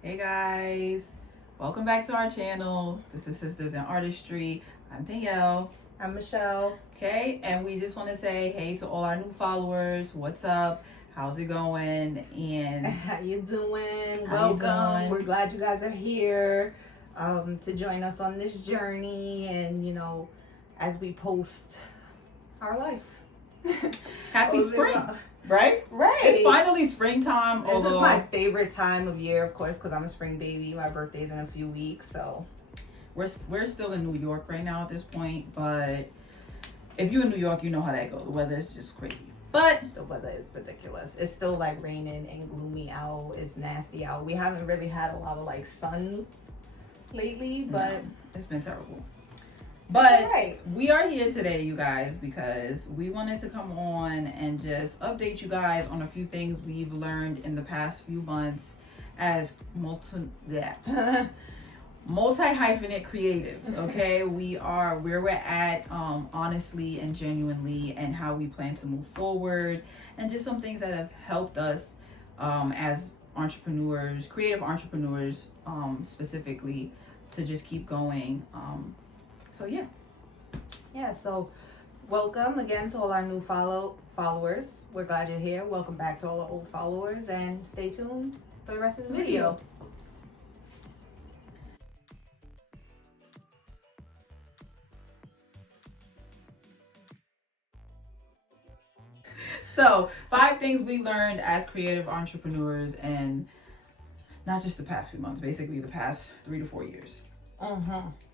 Hey guys, welcome back to our channel. This is Sistas and Artistry. I'm Danielle. I'm Michelle. Okay, and we just want to say hey to all our new followers. What's up? How's it going? And How you doing? How you Welcome. doing? We're glad you guys are here to join us on this journey, and as we post our life. happy spring, right? Right. It's finally springtime. This is my favorite time of year, of course, because I'm a spring baby. My birthday's in a few weeks, so we're still in New York right now at this point, but if you're in New York, you know how that goes. The weather is just crazy. But the weather is ridiculous. It's still like raining and gloomy out. It's nasty out. We haven't really had a lot of like sun lately, but no, it's been terrible. But right. We are here today, you guys, because we wanted to come on and just update you guys on a few things we've learned in the past few months as multi-hyphenate creatives. Okay, where we're at, honestly and genuinely, and how we plan to move forward, and just some things that have helped us as entrepreneurs, creative entrepreneurs, specifically, to just keep going. So so welcome again to all our new followers. We're glad you're here. Welcome back to all our old followers, and stay tuned for the rest of the video. So 5 things we learned as creative entrepreneurs, and not just the past few months, basically the past 3 to 4 years.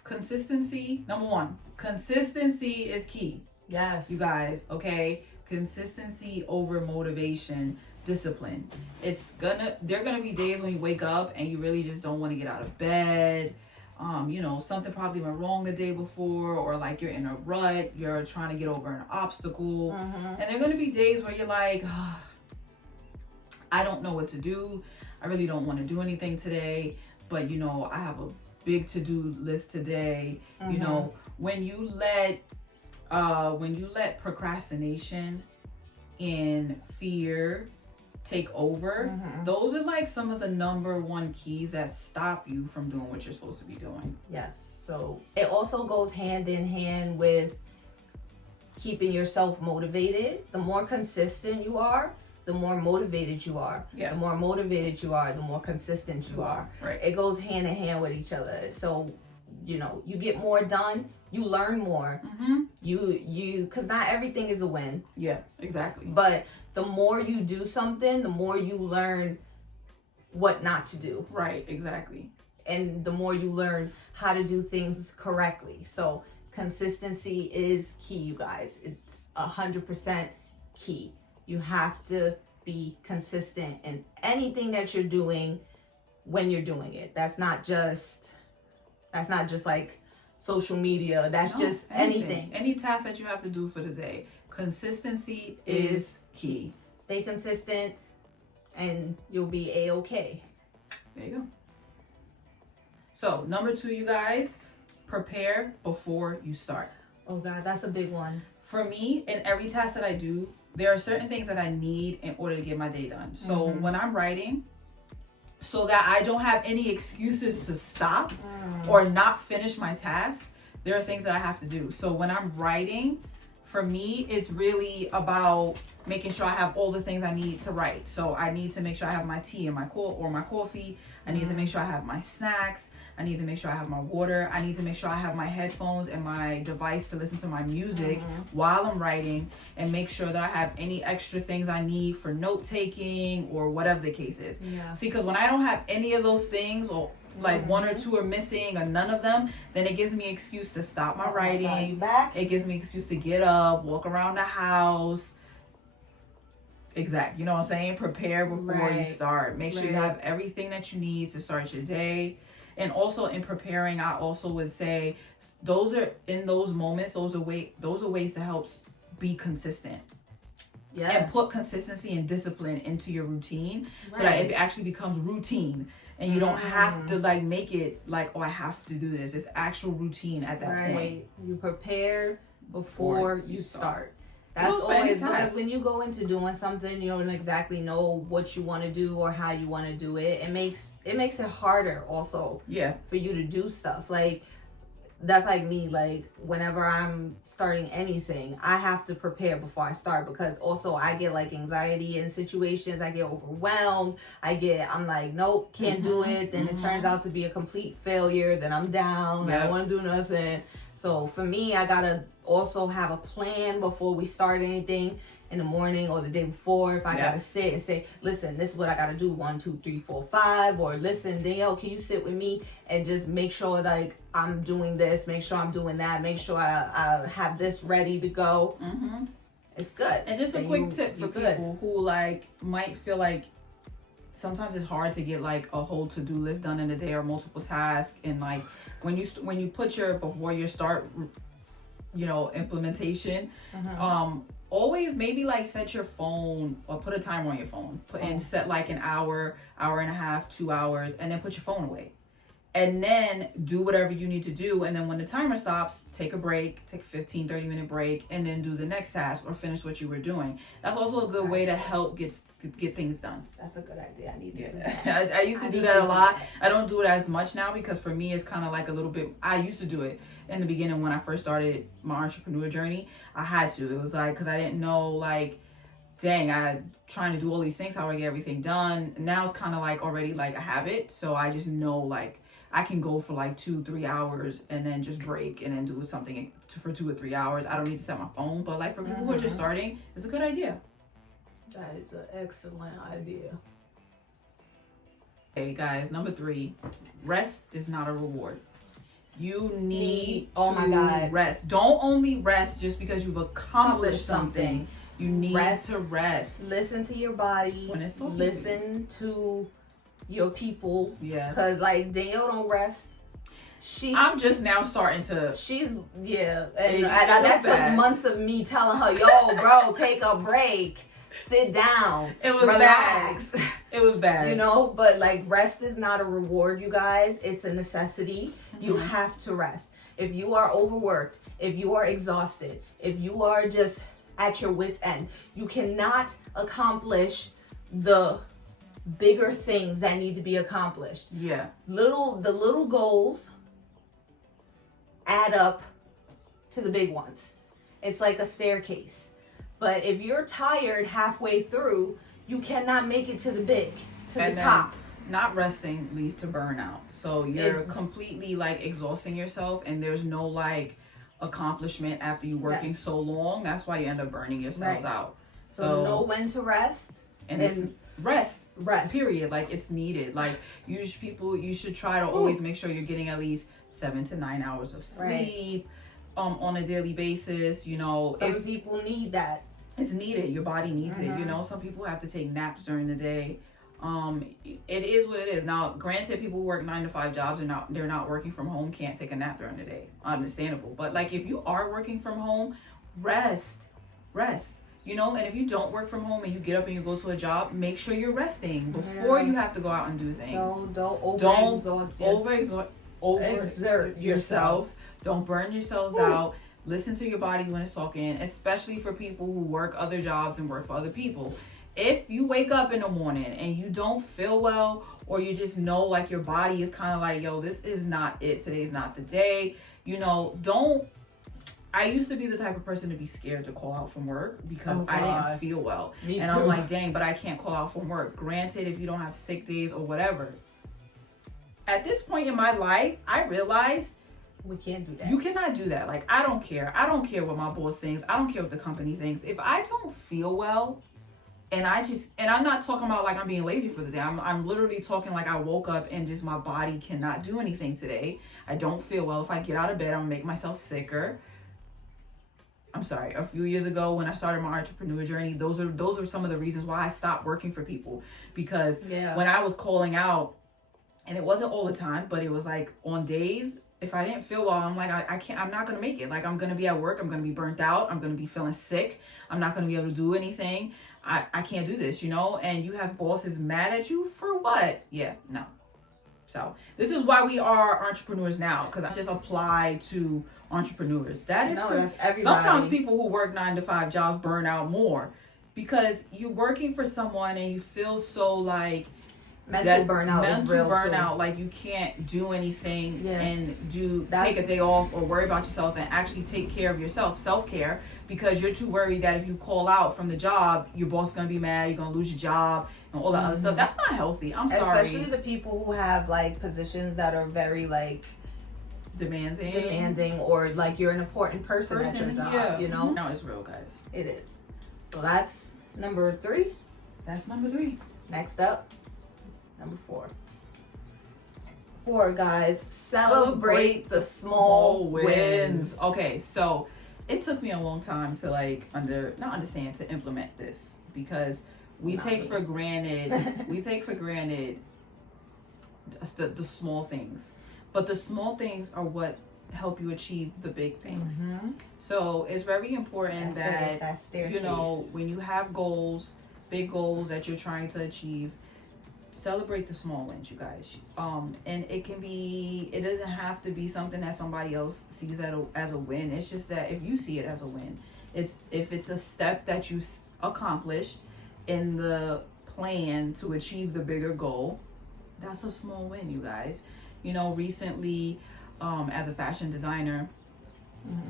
Consistency, number 1. Consistency is key. Yes. You guys, okay? Consistency over motivation, discipline. There are gonna be days when you wake up and you really just don't want to get out of bed. Something probably went wrong the day before, or like you're in a rut, you're trying to get over an obstacle. And there are gonna be days where you're like, I don't know what to do. I really don't want to do anything today, but I have a big to-do list today. When you let procrastination and fear take over, those are like some of the number 1 keys that stop you from doing what you're supposed to be doing. Yes. So it also goes hand in hand with keeping yourself motivated. The more consistent you are, the more motivated you are. Yeah. The more motivated you are, the more consistent you are. Right. It goes hand in hand with each other. So, you get more done, you learn more. Because not everything is a win. Yeah, exactly. But the more you do something, the more you learn what not to do. Right, exactly. And the more you learn how to do things correctly. So consistency is key, you guys. It's 100% key. You have to be consistent in anything that you're doing when you're doing it. That's not just like social media. That's just anything. Any task that you have to do for the day. Consistency is key. Stay consistent and you'll be A-okay. There you go. So, number 2, you guys, prepare before you start. Oh God, that's a big one. For me, in every task that I do, there are certain things that I need in order to get my day done. So when I'm writing, so that I don't have any excuses to stop or not finish my task, there are things that I have to do. So when I'm writing, for me, it's really about making sure I have all the things I need to write. So I need to make sure I have my tea and my coffee. I need to make sure I have my snacks. I need to make sure I have my water. I need to make sure I have my headphones and my device to listen to my music while I'm writing, and make sure that I have any extra things I need for note taking or whatever the case is. Yeah. See, because when I don't have any of those things, or like 1 or 2 are missing or none of them, then it gives me an excuse to stop my writing. It gives me an excuse to get up, walk around the house. Exact. You know what I'm saying? Prepare before you start. Make sure you have everything that you need to start your day. And also in preparing, I also would say those are ways to help be consistent. Yes. And put consistency and discipline into your routine so that it actually becomes routine. And you don't have to like make it like, oh, I have to do this. It's actual routine at that point. You prepare before you start. That's goes for any always, task. because when you go into doing something, you don't exactly know what you want to do or how you want to do it. It makes it harder also. Yeah. For you to do stuff. Like, that's like me. Like, whenever I'm starting anything, I have to prepare before I start, because also I get like anxiety in situations. I get overwhelmed. I'm like, nope, can't do it. Then it turns out to be a complete failure. Then I'm down. I don't want to do nothing. So for me, I gotta also have a plan before we start anything in the morning or the day before. If I gotta sit and say, listen, this is what I gotta do, 1, 2, 3, 4, 5, or listen, Danielle, can you sit with me and just make sure like I'm doing this, make sure I'm doing that, make sure I have this ready to go. It's good. And just a quick tip for people who like might feel like sometimes it's hard to get like a whole to-do list done in a day or multiple tasks, and like when you put before you start, implementation, always maybe like set your phone or put a timer on your phone, and set like an hour and a half, 2 hours, and then put your phone away. And then do whatever you need to do. And then when the timer stops, take a break, take a 15-30 minute break, and then do the next task or finish what you were doing. That's also a good way to help get things done. That's a good idea. I need to do that. I used to do that a lot. I don't do it as much now, because for me, it's kind of like a little bit, I used to do it in the beginning when I first started my entrepreneur journey. I had to. It was like, because I didn't know, like, dang, I'm trying to do all these things, how do I get everything done? Now it's kind of like already like a habit. So I just know, like, I can go for like 2-3 hours and then just break and then do something for 2 or 3 hours. I don't need to set my phone, but like for people who are just starting, it's a good idea. That is an excellent idea. Okay, guys, number 3, rest is not a reward. You need to rest. Don't only rest just because you've accomplished something. You need to rest. Listen to your body. When it's talking listen to your people. Yeah. Because like Danielle don't rest. I'm just now starting to. And that took months of me telling her, yo, bro, take a break. Sit down. It was relax. bad. It was bad. But like rest is not a reward, you guys. It's a necessity. You have to rest. If you are overworked, if you are exhausted, if you are just at your wit's end, you cannot accomplish the bigger things that need to be accomplished. Yeah. The little goals add up to the big ones. It's like a staircase. But if you're tired halfway through, you cannot make it to the top. Not resting leads to burnout. So you're completely like exhausting yourself, and there's no like accomplishment after you working so long. That's why you end up burning yourselves out. So know when to rest. And it's rest period. Like it's needed. Like you should try to always make sure you're getting at least 7 to 9 hours of sleep on a daily basis. Some people need that. It's needed. Your body needs it. Some people have to take naps during the day. It is what it is. Now, granted, people who work 9 to 5 jobs and they're not working from home can't take a nap during the day. Understandable. But like if you are working from home, rest. And if you don't work from home and you get up and you go to a job, make sure you're resting before you have to go out and do things. Don't overexert yourselves. Don't burn yourselves out. Listen to your body when it's talking, especially for people who work other jobs and work for other people. If you wake up in the morning and you don't feel well, or you just know like your body is kind of like, yo, this is not it. Today's not the day. I used to be the type of person to be scared to call out from work because I didn't feel well. Me and too. I'm like, dang, but I can't call out from work. Granted, if you don't have sick days or whatever. At this point in my life, I realized we can't do that. You cannot do that. Like, I don't care. I don't care what my boss thinks. I don't care what the company thinks. If I don't feel well, and I'm not talking about like I'm being lazy for the day. I'm literally talking like I woke up and just my body cannot do anything today. I don't feel well. If I get out of bed, I'm gonna make myself sicker. I'm sorry. A few years ago when I started my entrepreneur journey, those are some of the reasons why I stopped working for people. Because when I was calling out, and it wasn't all the time, but it was like on days, if I didn't feel well, I'm like, I'm not going to make it. Like, I'm going to be at work. I'm going to be burnt out. I'm going to be feeling sick. I'm not going to be able to do anything. I can't do this, And you have bosses mad at you for what? Yeah, no. So this is why we are entrepreneurs now, because I just apply to entrepreneurs. That is for everybody. Sometimes people who work 9-to-5 jobs burn out more because you're working for someone and you feel so like mental burnout is real burnout, too. like you can't do anything and That's, take a day off or worry about yourself and actually take care of yourself, self-care, because you're too worried that if you call out from the job, your boss is going to be mad, you're going to lose your job and all that other stuff. That's not healthy. I'm sorry. Especially the people who have like positions that are very like demanding, or like you're an important person at your job, you know? No, it's real, guys. It is. So that's number 3. That's number 3. Next up, number 4. 4, guys, celebrate the small wins. Okay, so it took me a long time to like to implement this, because we take for granted the small things, but the small things are what help you achieve the big things. So it's very important that you know, when you have goals, big goals that you're trying to achieve, celebrate the small wins, you guys. And it doesn't have to be something that somebody else sees as a win. It's just that if you see it as a win, if it's a step that you accomplished in the plan to achieve the bigger goal, that's a small win, you guys. You know, recently, as a fashion designer,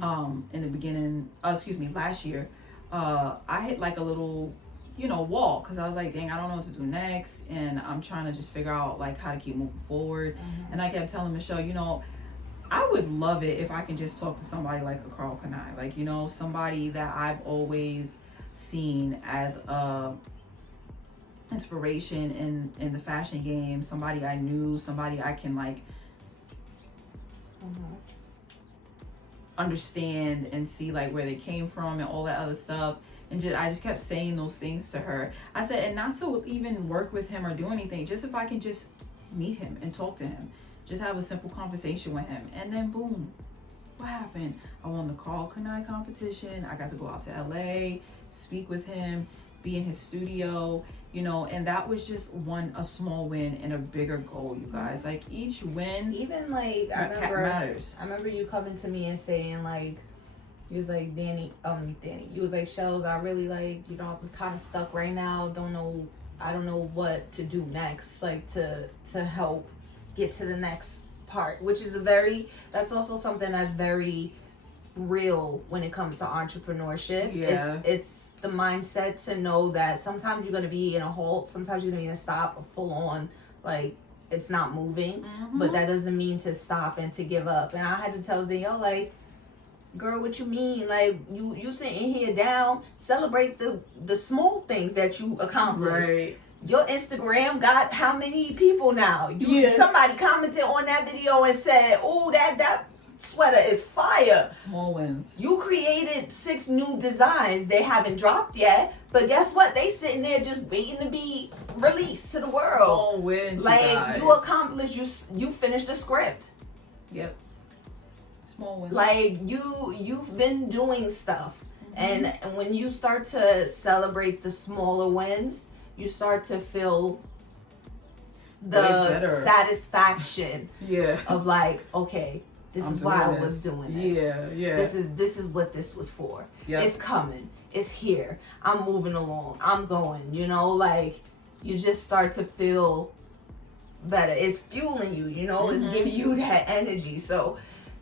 in the beginning, last year, I hit like a little, wall, because I was like, dang, I don't know what to do next, and I'm trying to just figure out like how to keep moving forward. And I kept telling Michelle, I would love it if I can just talk to somebody like a Carl Kanai, like, somebody that I've always seen as a inspiration in the fashion game, somebody I knew, somebody I can like understand and see like where they came from and all that other stuff. And I just kept saying those things to her. I said, and not to even work with him or do anything, just if I can just meet him and talk to him, just have a simple conversation with him. And then boom, what happened? I won the Carl Kanai competition. I got to go out to LA, speak with him, be in his studio, and that was just a small win in a bigger goal, you guys. Like each win, even like matters. I remember you coming to me and saying like, you was like, Danny, you was like, Shells, I really like, I'm kind of stuck right now. I don't know what to do next, like to help get to the next part, which is that's also something that's very real when it comes to entrepreneurship. Yeah. It's the mindset to know that sometimes you're going to be in a halt, sometimes you're going to be in a stop, or full on, like it's not moving, but that doesn't mean to stop and to give up. And I had to tell Danielle, like, girl, what you mean? Like, you sitting here down, celebrate the small things that you accomplished. Right. Your Instagram got how many people now? Somebody commented on that video and said, oh, that sweater is fire. Small wins. You created 6 new designs. They haven't dropped yet, but guess what? They sitting there just waiting to be released to the world. Small wins. Like, you accomplished, you finished the script. Yep. Small wins. Like you've been doing stuff, and when you start to celebrate the smaller wins, you start to feel the satisfaction of like, okay, this is why I was doing this. Yeah. This is what this was for. Yep. It's coming. It's here. I'm moving along. I'm going. Like you just start to feel better. It's fueling you. It's giving you that energy. So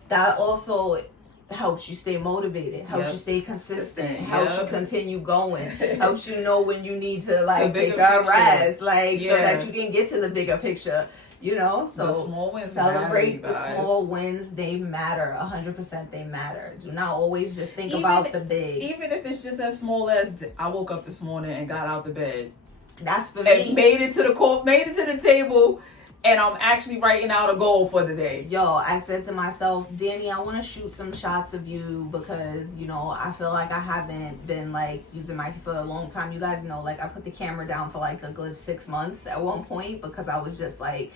that also helps you stay motivated, helps you stay consistent, helps you continue going, helps you know when you need to like take a rest, so that you can get to the bigger picture, So the small wins celebrate matter, the small wins. They matter. 100% they matter. Do not always just think about the big. Even if it's just as small as I woke up this morning and got out the bed. That's for me. And made it to the table. And I'm actually writing out a goal for the day. Yo, I said to myself, Danny, I want to shoot some shots of you because, I feel like I haven't been like using my for a long time. You guys know, like I put the camera down for like a good 6 months at one point because I was just like,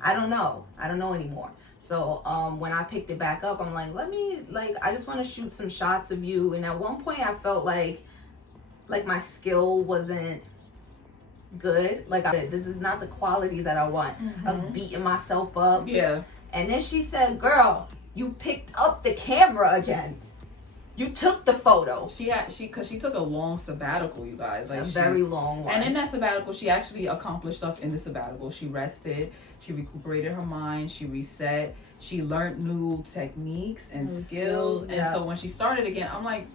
I don't know anymore. So when I picked it back up, I'm like, I just want to shoot some shots of you. And at one point I felt like my skill wasn't good. Like I said, this is not the quality that I want. I was beating myself up. Yeah. And then she said, girl, you picked up the camera again. You took the photo. Because she took a long sabbatical, you guys. Like very long one. And in that sabbatical, she actually accomplished stuff in the sabbatical. She rested. She recuperated her mind. She reset. She learned new techniques and skills. And so when she started again, I'm like,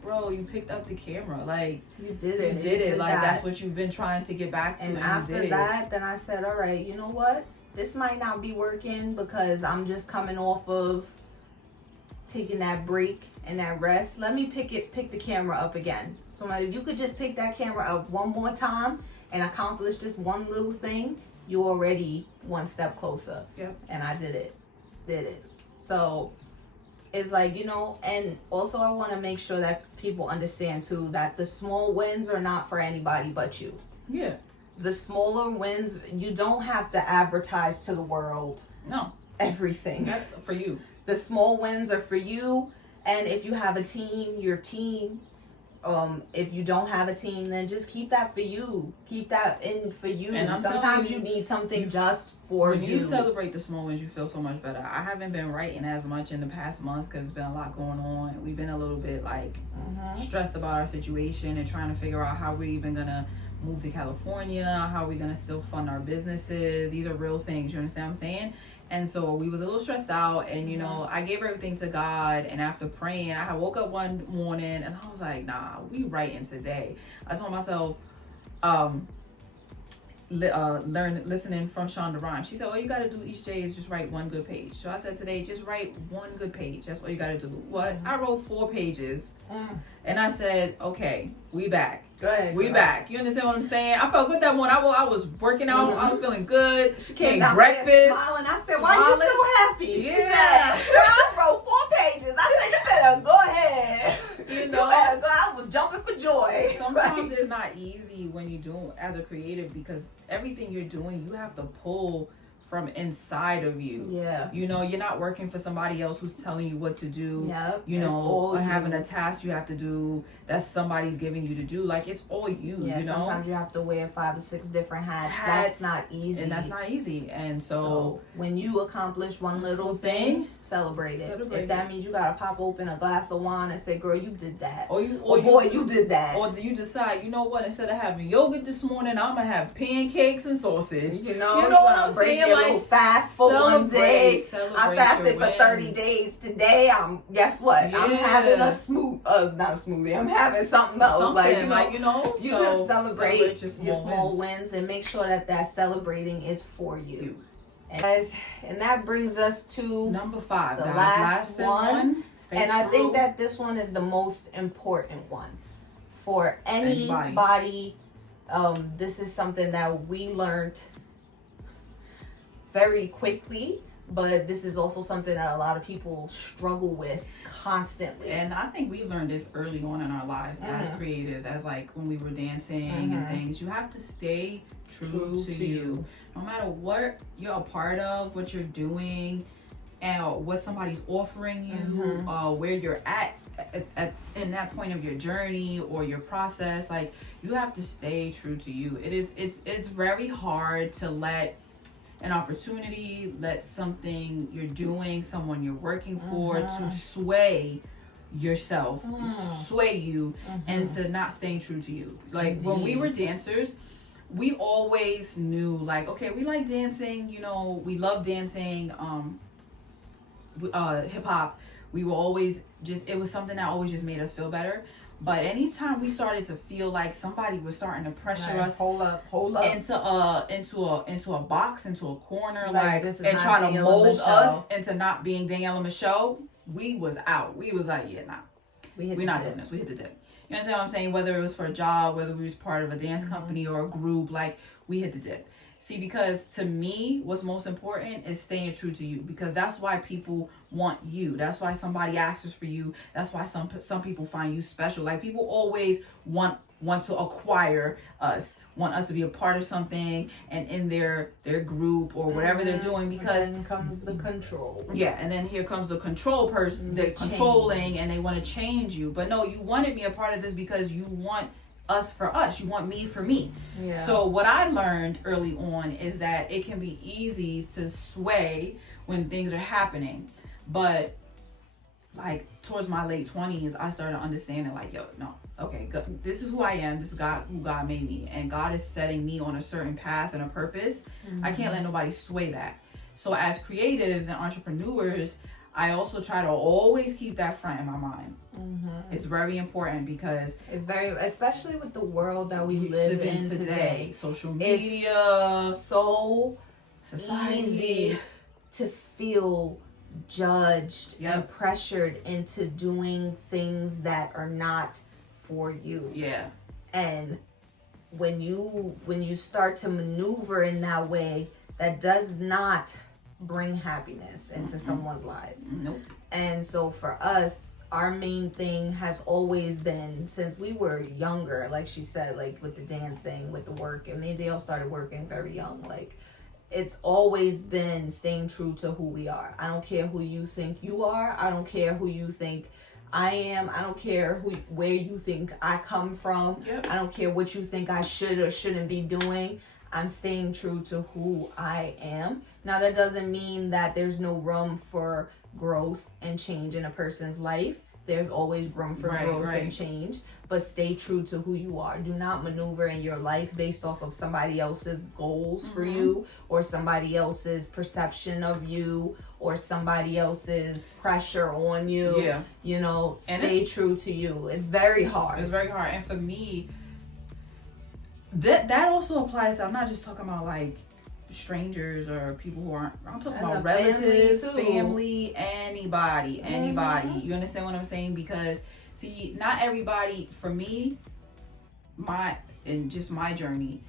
bro, you picked up the camera. Like, you did it. You did it. Like, that's what you've been trying to get back to. And after that, then I said, all right, you know what? This might not be working because I'm just coming off of taking that break and that rest. Let me pick the camera up again. So if you could just pick that camera up one more time and accomplish this one little thing, you're already one step closer. Yep. And I did it. So it's like, you know, and also I want to make sure that people understand too that the small wins are not for anybody but you. Yeah. The smaller wins, you don't have to advertise to the world. No. Everything. That's for you. The small wins are for you. And if you have a team, your team. If you don't have a team, then just keep that for you. Keep that in for you. And sometimes you need something just for you. When you celebrate the small wins, you feel so much better. I haven't been writing as much in the past month because there's been a lot going on. We've been a little bit like stressed about our situation and trying to figure out how we're even gonna move to California, how we're gonna still fund our businesses. These are real things, you understand what I'm saying? And so we was a little stressed out, and you know, I gave everything to God, and after praying, I had woke up one morning and I was like, nah, we writing today. I told myself, listening from Shonda Rhimes. She said, all you got to do each day is just write one good page. So I said today, just write one good page. That's all you got to do. What? I wrote 4 pages. And I said, okay, we back. Good. We back. You understand what I'm saying? I felt good that morning. I was working out. I was feeling good. She came down breakfast. Smiling. I said, why are you so happy? She said, I wrote 4 pages. I said, you better go ahead. You know, you better go. I was jumping for joy. Sometimes it's not easy when you do as a creative because everything you're doing, you have to pull from inside of you. Yeah. You know, you're not working for somebody else who's telling you what to do. Yep. You know, or having a task you have to do that somebody's giving you to do. Like, it's all you, yeah, you know? Sometimes you have to wear 5 or 6 different hats. That's not easy. And that's not easy. And so when you accomplish one little thing, celebrate it. If that means you got to pop open a glass of wine and say, girl, you did that. Or you did that. Or do you decide, you know what, instead of having yogurt this morning, I'm going to have pancakes and sausage. You know what I'm saying? Like, fast for one day. I fasted for 30 wins. days. Today, guess what? Yeah. I'm having not a smoothie. I'm having something else. You just celebrate your small wins and make sure that celebrating is for you. And that brings us to number 5, the last one. And I think that this one is the most important one for anybody. This is something that we learned very quickly, but this is also something that a lot of people struggle with constantly. And I think we learned this early on in our lives as creatives, as like when we were dancing and things. You have to stay true to you. No matter what you're a part of, what you're doing, and what somebody's offering you, where you're at in that point of your journey or your process, like, you have to stay true to you. It's very hard to let an opportunity, let something you're doing, someone you're working for, to sway yourself, sway you, and to not staying true to you. Like, when we were dancers, we always knew, like, okay, we like dancing, you know, we love dancing, hip hop. We were always it was something that always just made us feel better. But anytime we started to feel like somebody was starting to pressure us hold up into a box, into a corner, and trying to mold us into not being Danielle and Michelle, we was out. We was like, yeah, nah, we're not doing this. We hit the dip. You understand what I'm saying? Whether it was for a job, whether we was part of a dance company or a group, like, we hit the dip. See, because to me, what's most important is staying true to you, because that's why people want you. That's why somebody asks for you. That's why some people find you special. Like, people always want to acquire us, want us to be a part of something and in their group or whatever they're doing, because then comes the control. Yeah, and then here comes the control person. They're controlling and they want to change you. But no, you wanted me a part of this because you want us for us. You want me for me. Yeah. So what I learned early on is that it can be easy to sway when things are happening. But like towards my late 20s, I started understanding like, yo, no, okay, good. This is who I am. This is God, who God made me. And God is setting me on a certain path and a purpose. I can't let nobody sway that. So as creatives and entrepreneurs, I also try to always keep that front in my mind. It's very important because it's very, especially with the world that we live in today. Social media, it's so society, easy to feel judged Yep. and pressured into doing things that are not for you. Yeah. And when you start to maneuver in that way, that does not bring happiness into someone's lives. Nope. And so for us, our main thing has always been, since we were younger, like she said, like with the dancing, with the work, and me and Dale started working very young, like it's always been staying true to who we are. I don't care who you think you are. I don't care who you think I am. I don't care where you think I come from. Yep. I don't care what you think I should or shouldn't be doing. I'm staying true to who I am. Now, that doesn't mean that there's no room for growth and change in a person's life. There's always room for growth and change, but stay true to who you are. Do not maneuver in your life based off of somebody else's goals for you, or somebody else's perception of you, or somebody else's pressure on you. Yeah. You know, And stay true to you. It's very hard. It's very hard. And for me, that also applies to, I'm not just talking about like strangers or people who aren't, I'm talking And about the relatives, family, anybody. You understand what I'm saying? Because see, not everybody, for me, in just my journey,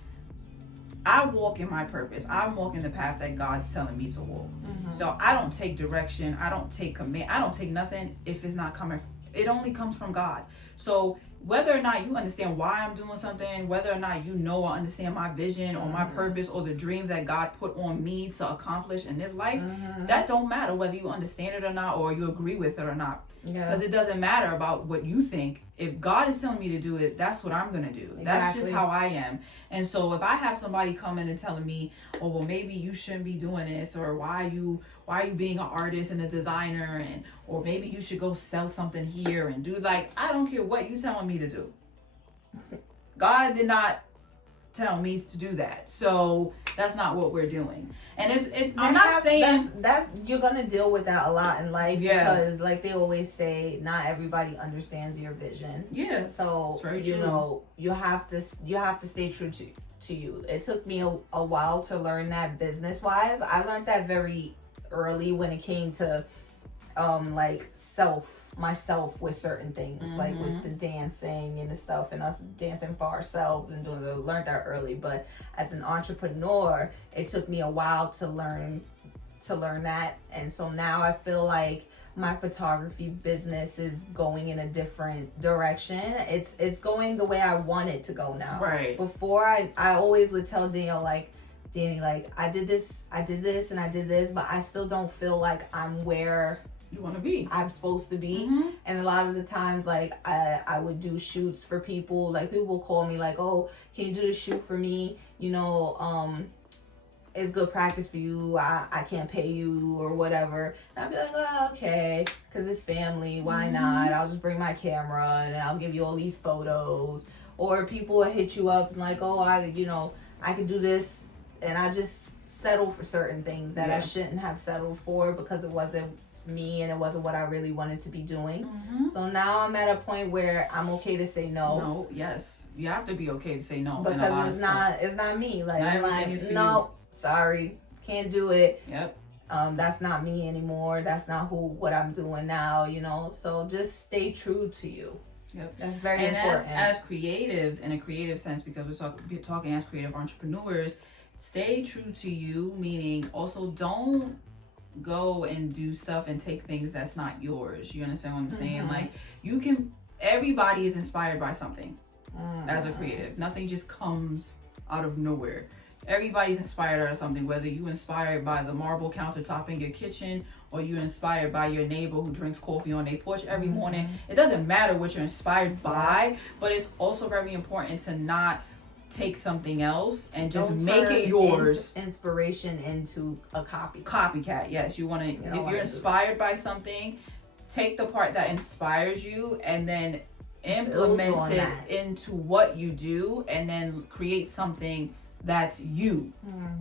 I walk in my purpose. I'm walking the path that God's telling me to walk. So I don't take direction. I don't take command. I don't take nothing if it's not coming. It only comes from God. So whether or not you understand why I'm doing something, whether or not you know or understand my vision or my purpose or the dreams that God put on me to accomplish in this life, that don't matter whether you understand it or not, or you agree with it or not. Because it doesn't matter about what you think. If God is telling me to do it, that's what I'm going to do. Exactly. That's just how I am. And so if I have somebody come in and telling me, oh, well, maybe you shouldn't be doing this, or why are you being an artist and a designer, or maybe you should go sell something here and do, like, I don't care what you telling me to do. God did not tell me to do that. So that's not what we're doing. And I'm not saying that you're gonna deal with that a lot in life, because like they always say, not everybody understands your vision. Yeah. So you know, you have to stay true to you. It took me a while to learn that business wise. I learned that very early when it came to like myself with certain things, like with the dancing and the stuff, and us dancing for ourselves and doing it. Learned that early. But as an entrepreneur, it took me a while to learn that. And so now I feel like my photography business is going in a different direction. It's going the way I want it to go now. Right. Before I always would tell Daniel, like, Danny, like, I did this and I did this, but I still don't feel like I'm where you want to be. I'm supposed to be. And a lot of the times, like, I would do shoots for people. Like, people will call me like, oh, can you do this shoot for me? You know, it's good practice for you. I can't pay you or whatever. And I'd be like, oh, okay, because it's family. Why not? I'll just bring my camera and I'll give you all these photos. Or people will hit you up and like, oh, I could do this. And I just settle for certain things that I shouldn't have settled for, because it wasn't me and it wasn't what I really wanted to be doing. So now I'm at a point where I'm okay to say no. No, yes, you have to be okay to say no, because it's not me. Like, not I'm like, is for no, sorry, can't do it. Yep. That's not me anymore. That's not what I'm doing now. You know, so just stay true to you. Yep. That's very and important. As creatives, in a creative sense, because we're talking as creative entrepreneurs, stay true to you, meaning also don't go and do stuff and take things that's not yours. You understand what I'm saying? Like, everybody is inspired by something as a creative. Nothing just comes out of nowhere. everybody's inspired by something, whether you inspired by the marble countertop in your kitchen or you inspired by your neighbor who drinks coffee on their porch every morning. It doesn't matter what you're inspired by, but it's also very important to not take something else and just make it yours. Inspiration into a Copycat, yes. You want to, if you're inspired by something, take the part that inspires you and then implement it into what you do, and then create something that's you,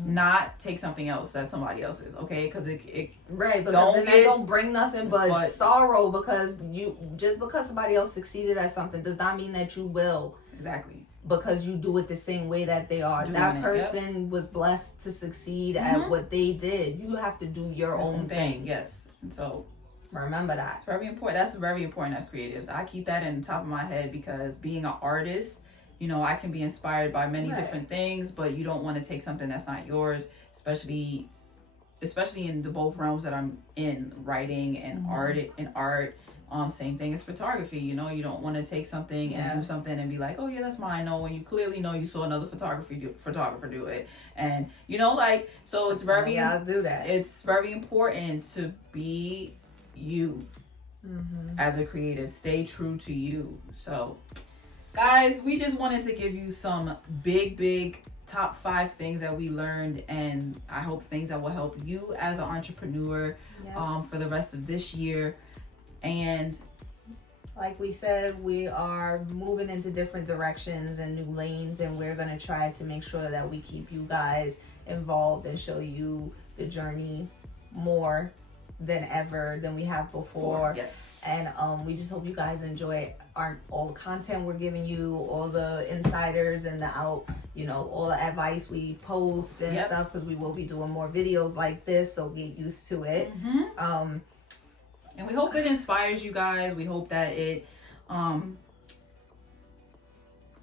not take something else that somebody else is, okay? Because it right, because then that don't bring nothing but sorrow, because because somebody else succeeded at something does not mean that you will. Exactly. Because you do it the same way that they are. That person was blessed to succeed at what they did. You have to do your own thing. Yes. And so remember that. It's very important. That's very important as creatives. I keep that in the top of my head, because being an artist, you know, I can be inspired by many different things, but you don't want to take something that's not yours, especially in the both realms that I'm in, writing and art. Same thing as photography. You know, you don't want to take something and do something and be like, oh yeah, that's mine. No, when you clearly know you saw another photographer do it, and you know, like, so it's very do that. It's very important to be you as a creative. Stay true to you. So guys, we just wanted to give you some big top 5 things that we learned, and I hope things that will help you as an entrepreneur for the rest of this year. And like we said, we are moving into different directions and new lanes, and we're going to try to make sure that we keep you guys involved and show you the journey more than ever than we have before. Yes. And we just hope you guys enjoy all the content we're giving you, all the insiders and all the advice we post and stuff, because we will be doing more videos like this, so get used to it. And we hope it inspires you guys. We hope that it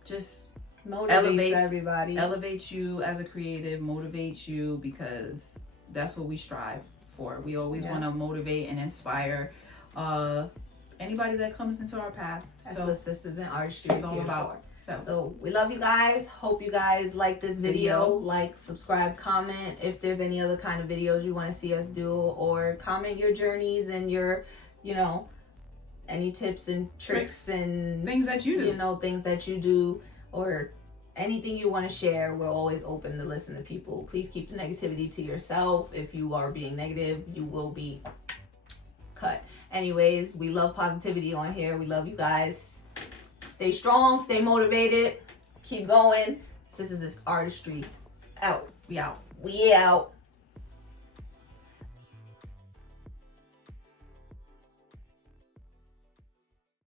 just elevates you as a creative, motivates you, because that's what we strive for. We always want to motivate and inspire anybody that comes into our path. That's what Sistas in Artistry is all about. So we love you guys. Hope you guys like this video. Like, subscribe, comment if there's any other kind of videos you want to see us do, or comment your journeys and your, any tips and tricks and things that you do. Things that you do, or anything you want to share. We're always open to listen to people. Please keep the negativity to yourself. If you are being negative, you will be cut. Anyways, we love positivity on here. We love you guys. Stay strong, stay motivated, keep going. This is Artistry. Out. We out. We out.